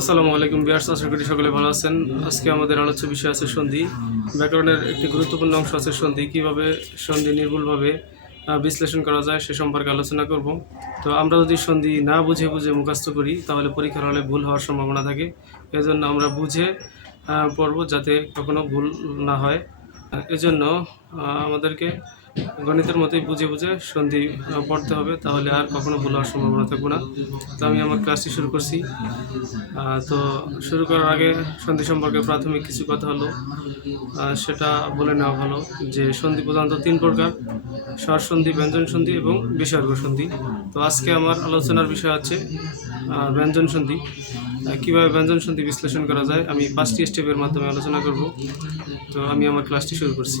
আসসালামু আলাইকুম বিয়ার্স আশা করি সকলে ভালো আছেন। আজকে আমাদের আলোচ্য বিষয় আছে সন্ধি। ব্যাকরণের একটি গুরুত্বপূর্ণ অংশ আছে সন্ধি। কীভাবে সন্ধি নির্ভুলভাবে বিশ্লেষণ করা যায় সে সম্পর্কে আলোচনা করব। তো আমরা যদি সন্ধি না বুঝে বুঝে মুখস্থ করি, তাহলে পরীক্ষার হলে ভুল হওয়ার সম্ভাবনা থাকে। এজন্য আমরা বুঝে পড়ব যাতে কখনো ভুল না হয়। এজন্য আমাদেরকে গণিতের মতোই বুঝে বুঝে সন্ধি পড়তে হবে, তাহলে আর কখনো ভুল হওয়ার সম্ভাবনা থাকবে না। তো আমি আমার ক্লাসটি শুরু করছি। তো শুরু করার আগে সন্ধি সম্পর্কে প্রাথমিক কিছু কথা হলো। সেটা বলে নেওয়া ভালো যে, সন্ধি প্রধানত তিন প্রকার, স্বর সন্ধি, ব্যঞ্জন সন্ধি এবং বিসর্গ সন্ধি। তো আজকে আমার আলোচনার বিষয় আছে ব্যঞ্জন সন্ধি। কীভাবে ব্যঞ্জন সন্ধি বিশ্লেষণ করা যায়, আমি পাঁচটি স্টেপের মাধ্যমে আলোচনা করব। তো আমি আমার ক্লাসটি শুরু করছি।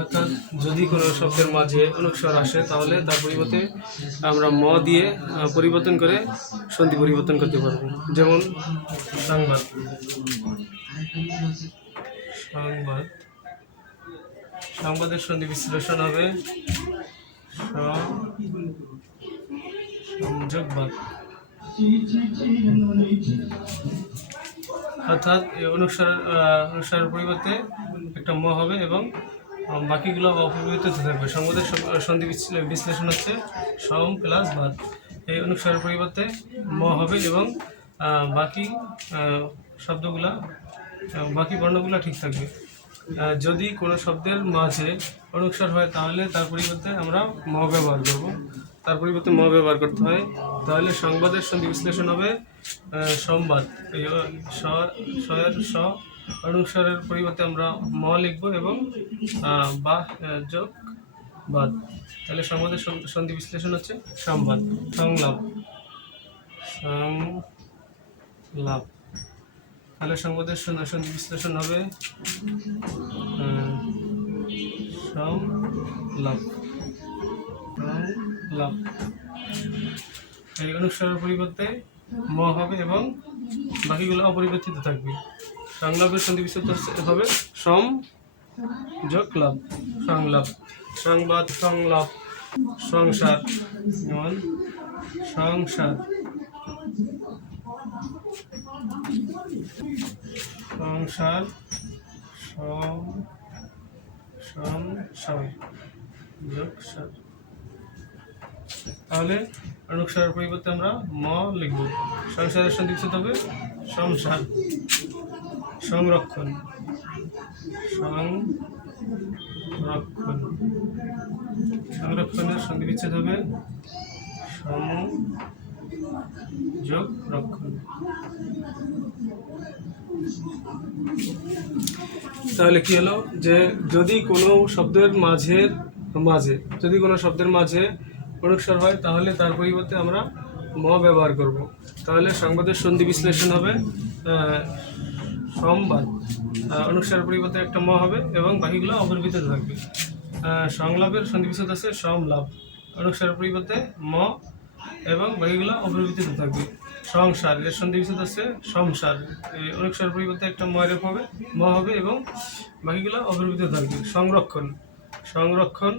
অর্থাৎ যদি কোনো শব্দের মাঝে অনুস্বর আসে, তাহলে তার পরিবর্তে আমরা ম দিয়ে পরিবর্তন করে সন্ধি পরিবর্তন করতে পারব। যেমন সংবাদ। সংবাদ। সংবাদের সন্ধি বিশ্লেষণ হবে সংযোগবাদ। অর্থাৎ অনুসার অনুসারের পরিবর্তে একটা ম হবে এবং বাকিগুলো অপরিবর্তিত থাকবে। সব- সন্ধি বিশ্লে- বিশ্লেষণ হচ্ছে সম প্লাস বাদ। এই অনুসারের পরিবর্তে ম হবে এবং বাকি শব্দগুলা বাকি বর্ণগুলো ঠিক থাকবে। যদি কোনো শব্দের মাঝে অনুসার হয় তাহলে তার পরিবর্তে আমরা ম ব্যবহার করব। তার পরিবর্তে ম ব্যবহার করতে হয়। তাহলে সংবাদের সন্ধি বিশ্লেষণ হবে সংবাদ। সয়ের স অনুসারের পরিবর্তে আমরা ম লিখব এবং বা যোগ বাদ। তাহলে সংবাদের সন- সন্ধি বিশ্লেষণ হচ্ছে সংবাদ সংলাপ। সংলাপ। তাহলে সংবাদের সন্ধি বিশ্লেষণ হবে আহ, সংলাপ। সংলাপ এই অনুসারের পরিবর্তে ম হবে এবং বাকিগুলো অপরিবর্তিত থাকবে। সংলাপের সন্ধি বিচ্ছেদ হবে সম যোগ লাভ, সংলাপ, সংবাদ, সংলাপ, সংসার, যেমন সংসার সংসার, সম, সংসার, যোগ, সার। তাহলে অনুসারের পরিবর্তে আমরা ম লিখব। সংসারের সন্ধি হবে সংসার, সংরক্ষণ সংরক্ষণ। সংরক্ষণের সন্ধি বিচ্ছেদ হবে সম যোগ রক্ষণ। তাহলে কি হলো? যে যদি কোনো শব্দের মাঝের মাঝে, যদি কোনো শব্দের মাঝে অনুস্বার হয় তাহলে তার পরিবর্তে আমরা ম ব্যবহার করব। তাহলে সংবাদের সন্ধি বিশ্লেষণ হবে সংবাদ আহ, অনুস্বারের পরিবর্তে একটা ম হবে এবং বাকিগুলো অপরিবৃত থাকবে। সংলাপের সন্ধি বিচ্ছেদ আছে সমলাভ অনুস্বারের পরিবর্তে ম এবং বাকিগুলো অপরিবর্তিত থাকবে। সংসার এর সন্ধি বিচ্ছেদ আছে সংসার। এই অনুস্বারের পরিবর্তে একটা ময়রেপ হবে ম হবে এবং বাকিগুলো অপরিবর্তিত থাকবে। সংরক্ষণ সংরক্ষণ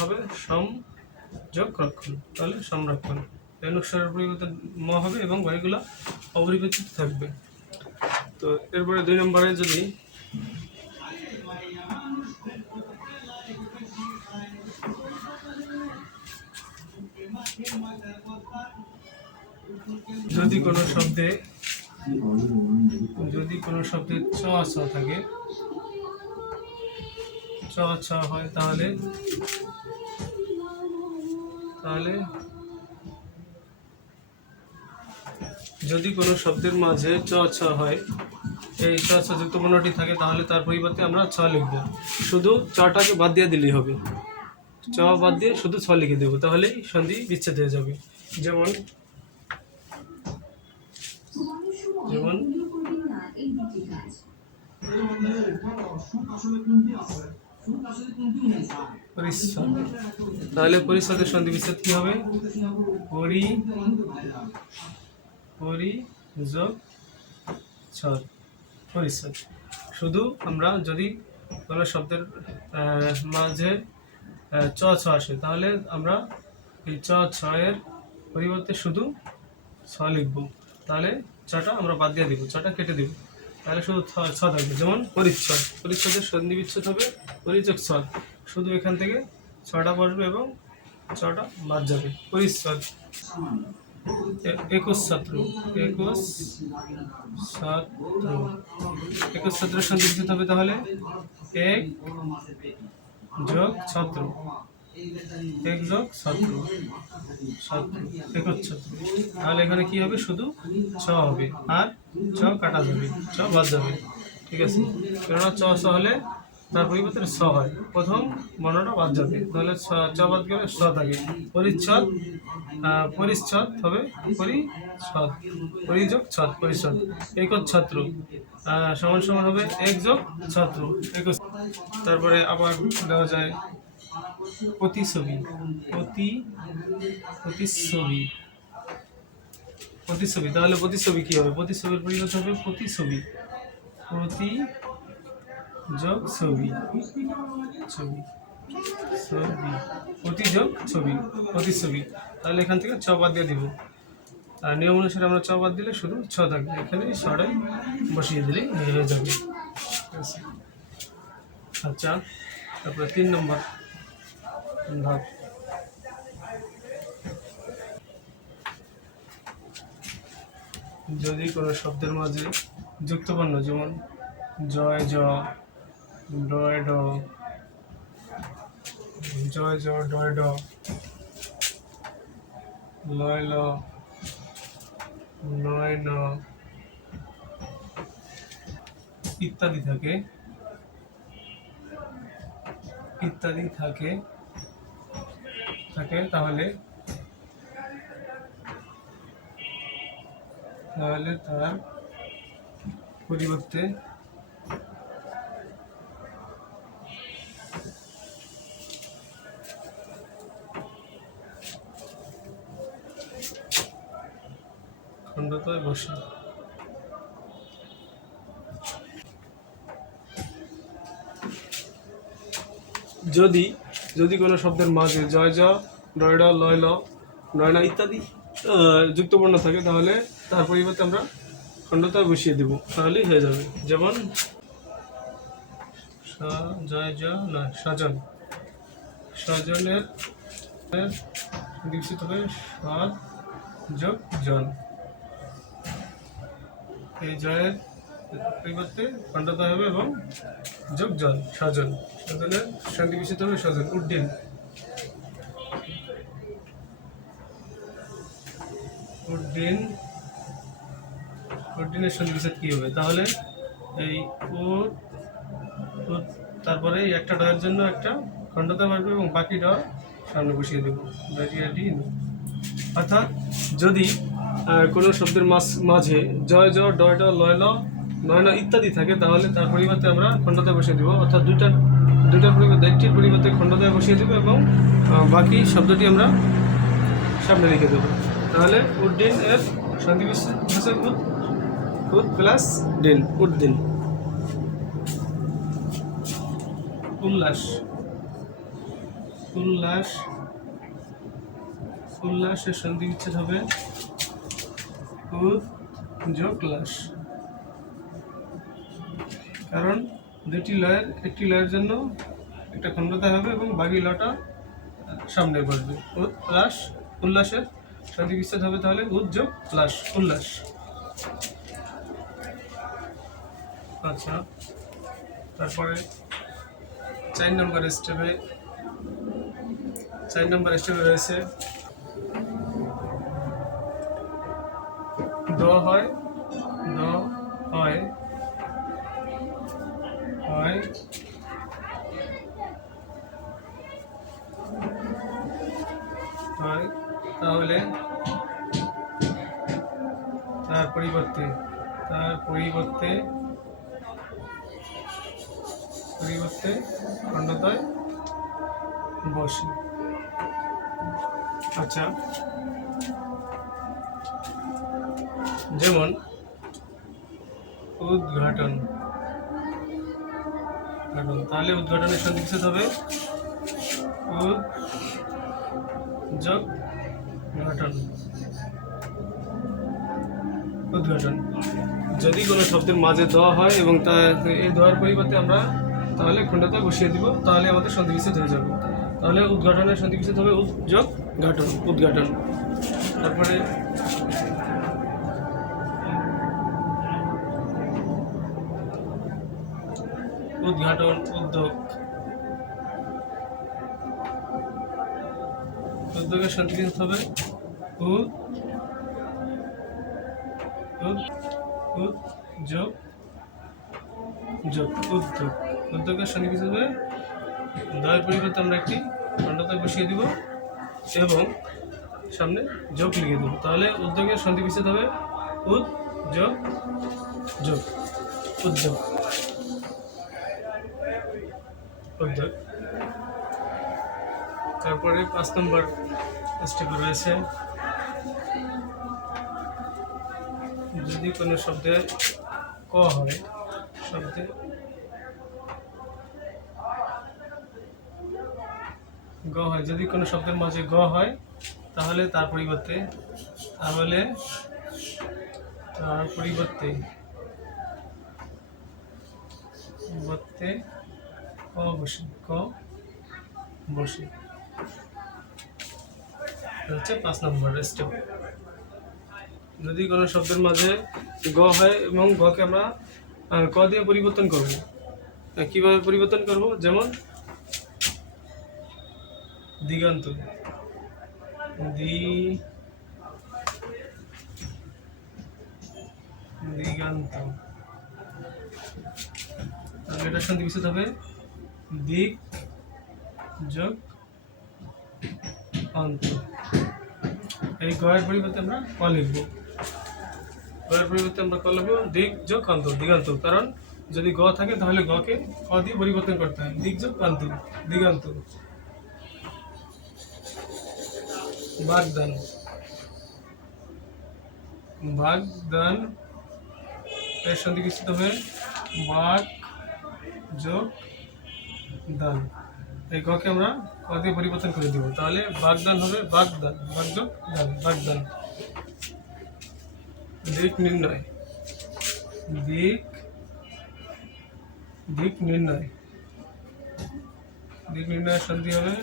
হবে সম যোগ রক্ষণ, তাহলে সংরক্ষণ অনুস্বারের পরিবর্তে ম হবে এবং বাকিগুলো অপরিবর্তিত থাকবে। তো এরপরে দুই নম্বরে যদি যদি কোনো শব্দে, যদি কোনো শব্দে চ থাকে চ ছ হয় তাহলে। তাহলে যদি কোনো শব্দের মাঝে চ ছ হয় এই চ ছ যুক্ত বর্ণটি থাকে তাহলে তার পরিবর্তে আমরা ছ লিখব। শুধু চটাকে বাদ দিয়ে দিলেই হবে। চ বাদ দিয়ে শুধু ছ লিখে দেবো তাহলেই সন্ধি বিচ্ছেদ হয়ে যাবে। যেমন যেমন তাহলে পরিচ্ছদের সন্ধি বিচ্ছেদ কি হবে? পরি পরি যোগ ছদ। পরিচ্ছদ। শুধু আমরা যদি কোনো শব্দের মাঝে চ, ছ আসে, তাহলে আমরা এই চ ছয়ের পরিবর্তে শুধু ছ লিখব। তাহলে ছটা আমরা বাদ দিয়ে দিব ছটা কেটে দিব। তাহলে শুধু ছ- ছ থাকবে। যেমন পরিচ্ছদ। পরিচ্ছদের সন্ধি বিচ্ছেদ হবে পরিচক ছদ। শুধু এখান থেকে ছটা বসবে এবং ছটা বাদ যাবে। পরিচ্ছদ। একুশ ছাত্র। একুশ ছাত্র। একুশ ছাত্রের সন্ধি হবে তাহলে এক যোগ ছাত্র। এক যোগ ছাত্র ছাত্র একুশ ছাত্র তাহলে এখানে কি হবে? শুধু ছ হবে। আর ছ কাটা যাবে ছ বাদ যাবে। ঠিক আছে? কেননা চ ছ হলে তার পরিবর্তে ছ হয়। প্রথম বর্ণটা বাদ যাবে। তাহলে ছ- বাদ গেলে ছ থাকে। পরিচ্ছদ পরিচ্ছদ হবে পরিচ্ছদ। পরিযোগ ছদ, পরিচ্ছদ। একক ছাত্র সমান সমান হবে এক যোগ ছাত্র। তারপরে আবার দেওয়া যায় প্রতিছবি প্রতি প্রতিছবি প্রতিছবি তাহলে প্রতিছবি কি হবে? প্রতিছবির পরিবর্তে হবে প্রতিছবি প্রতি যোগ ছবি। ছবি। ছবি প্রতি যোগ ছবি প্রতিছবি তাহলে এখান থেকে ছ বাদ দিয়ে দিব। আর নিয়ম অনুসারে আমরা ছ বাদ দিলে শুধু ছ থাকবে। এখানে ছটাই বসিয়ে দিলেই হয়ে যাবে। আচ্ছা তারপরে তিন নম্বর। ভাগ যদি কোনো শব্দের মাঝে যুক্তবর্ণ যেমন জয় জ ড, জয় জ, ডয় ড, লয় ল, নয় ন ইত্যাদি থাকে ইত্যাদি থাকে থাকে তাহলে তাহলে তার পরিবর্তে খণ্ডতায় বসে। যদি যদি কোনো শব্দের মাঝে জয় জ ডয়ডা লয় ল নয়না ইত্যাদি যুক্তবর্ণ থাকে, তাহলে তার পরিবর্তে আমরা খণ্ডতা বসিয়ে দেব। তাহলেই হয়ে যাবে। যেমন জয় জ, নয়, সজন। সজনের দীক্ষিত হবে সৎ যোগ জন। এই জয়ের পরিবর্তে খণ্ডতা হবে এবং যোগ জন সজন সজনের সন্ধি বিচিত হবে সজন উড্ডিন। উড্ডিন, উড্ডিনের সন্ধি বিচ্ছেদ কি হবে? তাহলে এই উড উড তারপরে একটা ডয়ের জন্য একটা খণ্ডতা বাড়বে এবং বাকি ড সামনে বসিয়ে দেবো। ব্যারিয়া ডি অর্থাৎ যদি কোনো শব্দের মাঝ- মাঝে জয় জ ডয় ড লয় ল নয় ন ইত্যাদি থাকে, তাহলে তার পরিবর্তে আমরা খণ্ডতা বসিয়ে দেবো। অর্থাৎ দুইটা দুইটার পরিবর্তে একটির পরিবর্তে খণ্ডতা বসিয়ে দেবো এবং বাকি শব্দটি আমরা সামনে রেখে দেবো। তাহলে উড্ডিন এর সন্ধি উদ প্লাস ডিন উদ্দিন। উল্লাস। উল্লাস। উল্লাসের সন্ধি বিচ্ছেদ হবে। উদ যোগ লাস কারণ দুটি লয়ের, একটি লয়ের জন্য একটা খণ্ডতা হবে এবং বাকি লটা সামনে বসবে। উদ লাস উল্লাসের সন্ধি বিচ্ছেদ হবে তাহলে উদ যোগ লাস উল্লাস। আচ্ছা তারপরে চার নম্বর স্টেপে, চার নম্বর স্টেপে রয়েছে, দ হয় দ হয় তাহলে তার পরিবর্তে তার পরিবর্তে পরিবর্তে খণ্ডতায় বসে। আচ্ছা যেমন উদ্ঘাটন। উদ্ঘাটন তাহলে উদ্ঘাটনের সন্ধি কিসে হবে? উদ, যোগ ঘটন উদ্ঘাটন। যদি কোনো শব্দের মাঝে দেওয়া হয় এবং তা, এই দেওয়ার পরিবর্তে আমরা তাহলে খণ্ডতা বসিয়ে দিব, তাহলে আমাদের সন্ধি বিচ্ছেদ হয়ে যাবে। তাহলে উদ্ঘাটনের সন্ধি বিচ্ছেদ হবে উদ্যোগ ঘাটন উদ্ঘাটন। তারপরে উদ্ঘাটন উদ্যোগ। সন্ধি বিচ্ছেদ হবে? উদ উদ যোগ যোগ, উদ্যোগ। উদ্যোগের সঙ্গে হবে? দয়ের পরিবর্তে আমরা একটি খণ্ডতা বসিয়ে দিব এবং সামনে যোগ লিখে দেবো। তাহলে উদ্যোগের সন্ধি বিচ্ছেদ হবে? উদ, যোগ যোগ, উদ্যোগ। উদ্যোগ তারপরে পাঁচ নম্বর স্টেপে রয়েছে। যদি কোনো শব্দে ক হয়, শব্দে গ হয়। যদি কোনো শব্দের মাঝে গ হয়, তাহলে তার পরিবর্তে, তাহলে তার পরিবর্তে পরিবর্তে ক বসে ক বসে। এটা হচ্ছে পাঁচ নম্বর স্টেপ যদি কোনো শব্দের মাঝে গ হয় এবং গকে আমরা ক দিয়ে পরিবর্তন করব। কীভাবে পরিবর্তন করব? যেমন, দিগন্ত। দি, দিগান্ত। এটার সন্ধি বিচ্ছেদ হবে দিক, যোগ অন্ত এই গয়ের পরিবর্তে আমরা ক লিখব। গয়ের পরিবর্তে আমরা ক লিখব? দিক, যোগ অন্ত দিগান্ত। কারণ যদি গ থাকে, তাহলে গকে ক দিয়ে পরিবর্তন করতে হয়। দিক, যোগ অন্ত দিগান্ত। বাগদান। বাগদান। এর সন্ধি বিচ্ছিত হবে বাগ, যোগ দান। এই গকে আমরা ক দিয়ে পরিবর্তন করে দিব। তাহলে বাগদান হবে বাগদান বাগযোগ দান বাগদান। দিক নির্ণয়। দিক দিক নির্ণয়। দিক নির্ণয়ের সন্ধি হবে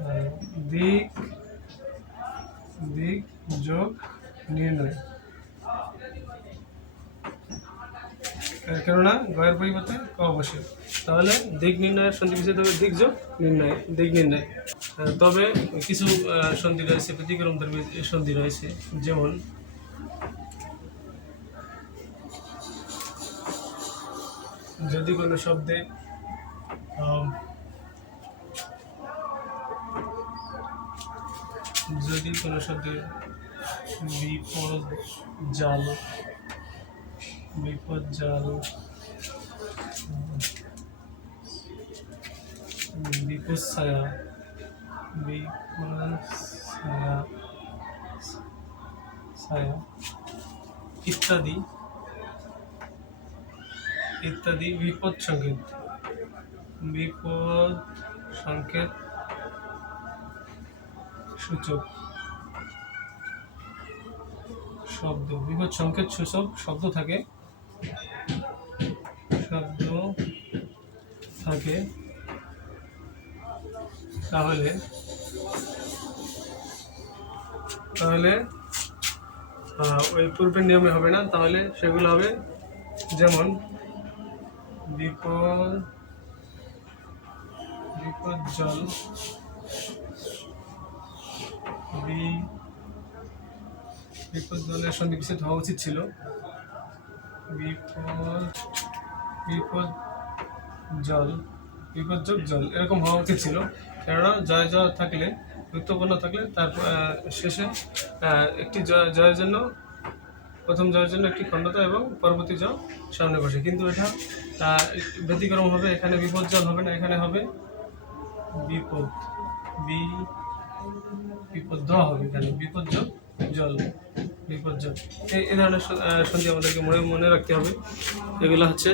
আহ, দিক দিক যোগ নির্ণয়। কেননা গয়ের পরিবর্তে ক বসে তাহলে দিক নির্ণয়ের সন্ধি বিচ্ছেদ হবে দিক যোগ নির্ণয়, দিক নির্ণয়। তবে কিছু সন্ধি রয়েছে, ব্যতিক্রম সন্ধি রয়েছে, যেমন যদি কোনো শব্দে যদি কোনো শব্দে বিপদ জাল বিপদ জাল। বিপদ ছায়া। বিপদ ছায়া। ছায়া। ইত্যাদি। ইত্যাদি বিপদ সংকেত। বিপদ সংকেত সূচক। শব্দ। বিপদ সংকেত সূচক শব্দ থাকে। শব্দ থাকে, তাহলে তাহলে ওই পূর্বের নিয়মে হবে না, তাহলে সেগুলো হবে যেমন, বিপদ বিপজ্জল বি বিপজ্জলের সন্ধি বিচ্ছেদ হওয়া উচিত ছিল। বিপদ বিপদ জল বিপজ্জক জল, এরকম হওয়া উচিত ছিল। কেননা জয় জয় থাকলে, গুরুত্বপূর্ণ থাকলে তারপর শেষে একটি জয়, জয়ের জন্য, প্রথম জয়ের জন্য একটি খণ্ডতা এবং পরবর্তী জয় সামনে বসে। কিন্তু এটা ব্যতিক্রম হবে, এখানে বিপদ জল হবে না, এখানে হবে বিপদ। বি, বিপদ হবে এখানে, বিপদ জল। জল এই ধরনের সন্ধি আমাদেরকে মনে মনে রাখতে হবে। এগুলো হচ্ছে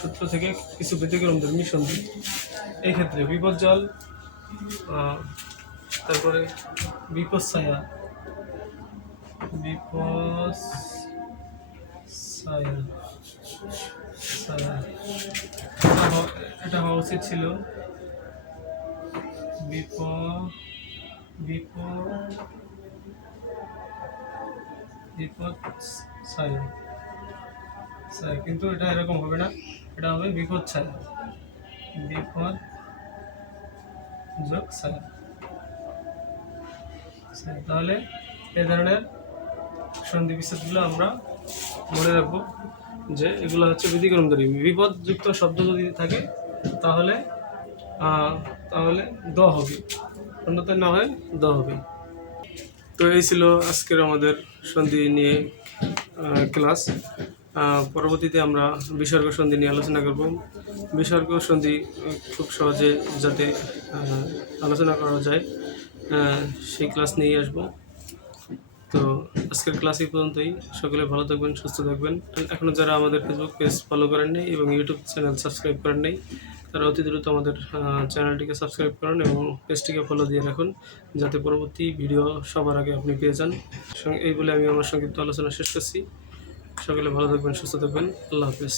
সূত্র থেকে কিছু ব্যতিক্রম ধর্মী সন্ধি এই ক্ষেত্রে বিপদ জল আহ, তারপরে বিপদ ছায়া। এটা হওয়া উচিত ছিল। বিপ বিপ বিপদ ছায়া। ছায়া, কিন্তু এটা এরকম হবে না। এটা হবে বিপদ ছায়া। বিপদ যোগ ছায়া। তাহলে এই ধরনের সন্ধি বিচ্ছেদগুলো আমরা মনে রাখব যে এগুলো হচ্ছে ব্যতিক্রমধারী বিপদযুক্ত শব্দ যদি থাকে, তাহলে তাহলে দ হবে। অন্যথায় না হয় দ হবে। তো এই ছিল আজকের আমাদের সন্ধি নিয়ে ক্লাস পরবর্তীতে আমরা বিসর্গ সন্ধি নিয়ে আলোচনা করব। বিসর্গ সন্ধি খুব সহজে যাতে আলোচনা করা যায় সেই ক্লাস নিয়ে আসব। তো আজকের ক্লাস এই পর্যন্তই। সকলে ভালো থাকবেন, সুস্থ থাকবেন। এখনও যারা আমাদের ফেসবুক পেজ ফলো করেন নাই এবং ইউটিউব চ্যানেল সাবস্ক্রাইব করেন নাই তারা অতি দ্রুত আমাদের চ্যানেলটিকে সাবস্ক্রাইব করুন এবং পেজটিকে ফলো দিয়ে রাখুন, যাতে পরবর্তী ভিডিও সবার আগে আপনি পেয়ে যান। এই বলে আমি আমার সংক্ষিপ্ত আলোচনা শেষ করছি। সকলে ভালো থাকবেন, সুস্থ থাকবেন। আল্লাহ হাফেজ।